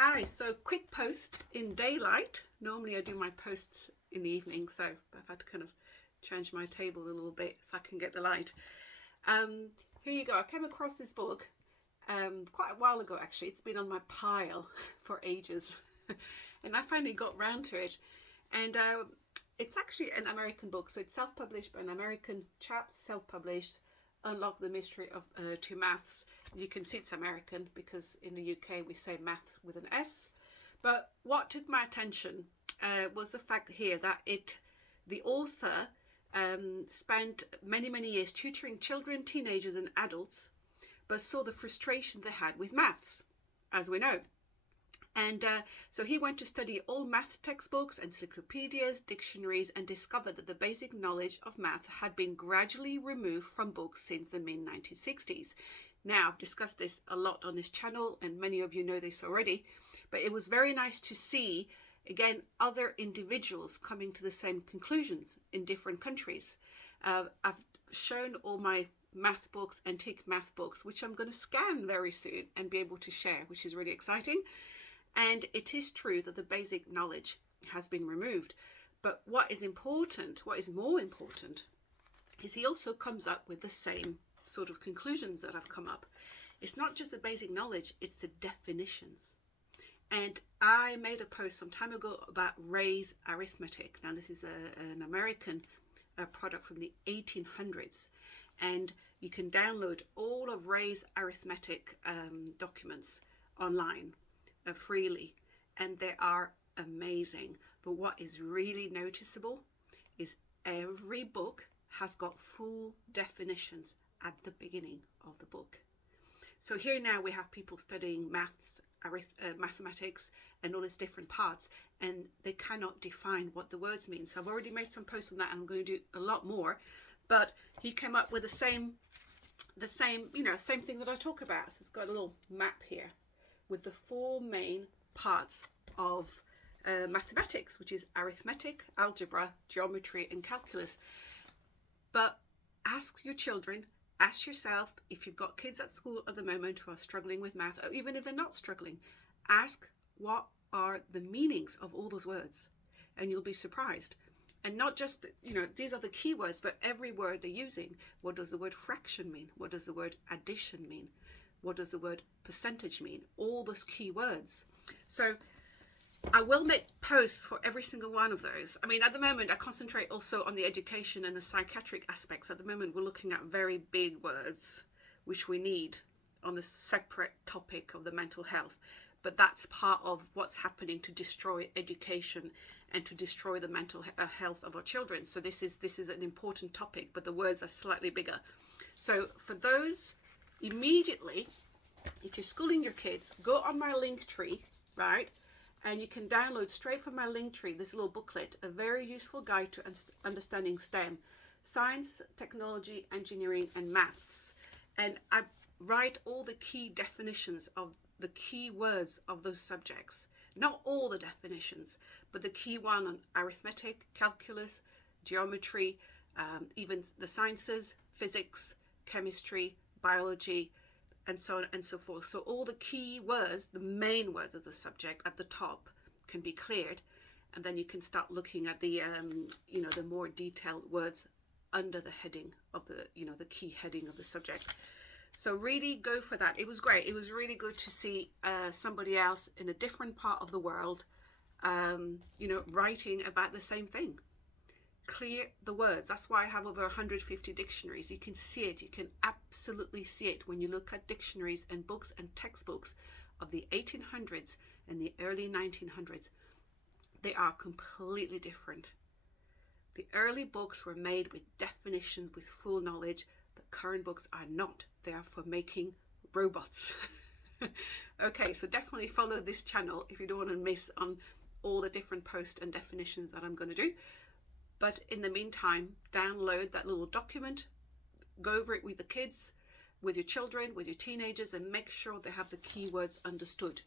Hi, so quick post in daylight. Normally I do my posts in the evening, so I've had to kind of change my table a little bit so I can get the light. Here you go. I came across this book quite a while ago actually. It's been on my pile for ages and I finally got round to it. And it's actually an American book, so it's self-published by an American chap, self-published. Unlock the Mystery of to Maths. You can see it's American because in the UK we say math with an S. But what took my attention was the fact here that the author spent many years tutoring children, teenagers and adults, but saw the frustration they had with maths, as we know. And so he went to study all math textbooks, encyclopedias, dictionaries, and discovered that the basic knowledge of math had been gradually removed from books since the mid-1960s. Now, I've discussed this a lot on this channel, and many of you know this already, but it was very nice to see, again, other individuals coming to the same conclusions in different countries. I've shown all my math books, antique math books, which I'm going to scan very soon and be able to share, which is really exciting. And it is true that the basic knowledge has been removed. But what is important, what is more important, is he also comes up with the same sort of conclusions that have come up. It's not just the basic knowledge, it's the definitions. And I made a post some time ago about Ray's arithmetic. Now this is an American product from the 1800s. And you can download all of Ray's arithmetic documents online. Freely, and they are amazing. But what is really noticeable is every book has got full definitions at the beginning of the book. So here now we have people studying maths, mathematics and all its different parts, and they cannot define what the words mean. So I've already made some posts on that and I'm going to do a lot more, but he came up with the same thing that I talk about. So it's got a little map here with the four main parts of mathematics, which is arithmetic, algebra, geometry and calculus. But ask your children, ask yourself, if you've got kids at school at the moment who are struggling with math, or even if they're not struggling, ask what are the meanings of all those words, and you'll be surprised. And not just, these are the key words, but every word they're using. What does the word fraction mean? What does the word addition mean? What does the word percentage mean? All those key words. So I will make posts for every single one of those. I mean, at the moment, I concentrate also on the education and the psychiatric aspects. At the moment, we're looking at very big words, which we need on the separate topic of the mental health. But that's part of what's happening to destroy education and to destroy the mental health of our children. So this is an important topic, but the words are slightly bigger. So for those, immediately, if you're schooling your kids, go on my Linktree, right? And you can download straight from my Linktree this little booklet, a very useful guide to understanding STEM, science, technology, engineering, and maths. And I write all the key definitions of the key words of those subjects. Not all the definitions, but the key one on arithmetic, calculus, geometry, even the sciences, physics, chemistry, biology, and so on and so forth. So all the key words, the main words of the subject at the top can be cleared, and then you can start looking at the the more detailed words under the heading of the key heading of the subject. So really go for that. It was great. It was really good to see somebody else in a different part of the world writing about the same thing. Clear the words. That's why I have over 150 dictionaries. You can see it. You can absolutely see it when you look at dictionaries and books and textbooks of the 1800s and the early 1900s. They are completely different. The early books were made with definitions, with full knowledge. The current books are not. They are for making robots. Okay, so definitely follow this channel if you don't want to miss on all the different posts and definitions that I'm going to do. But in the meantime, download that little document, go over it with the kids, with your children, with your teenagers, and make sure they have the keywords understood.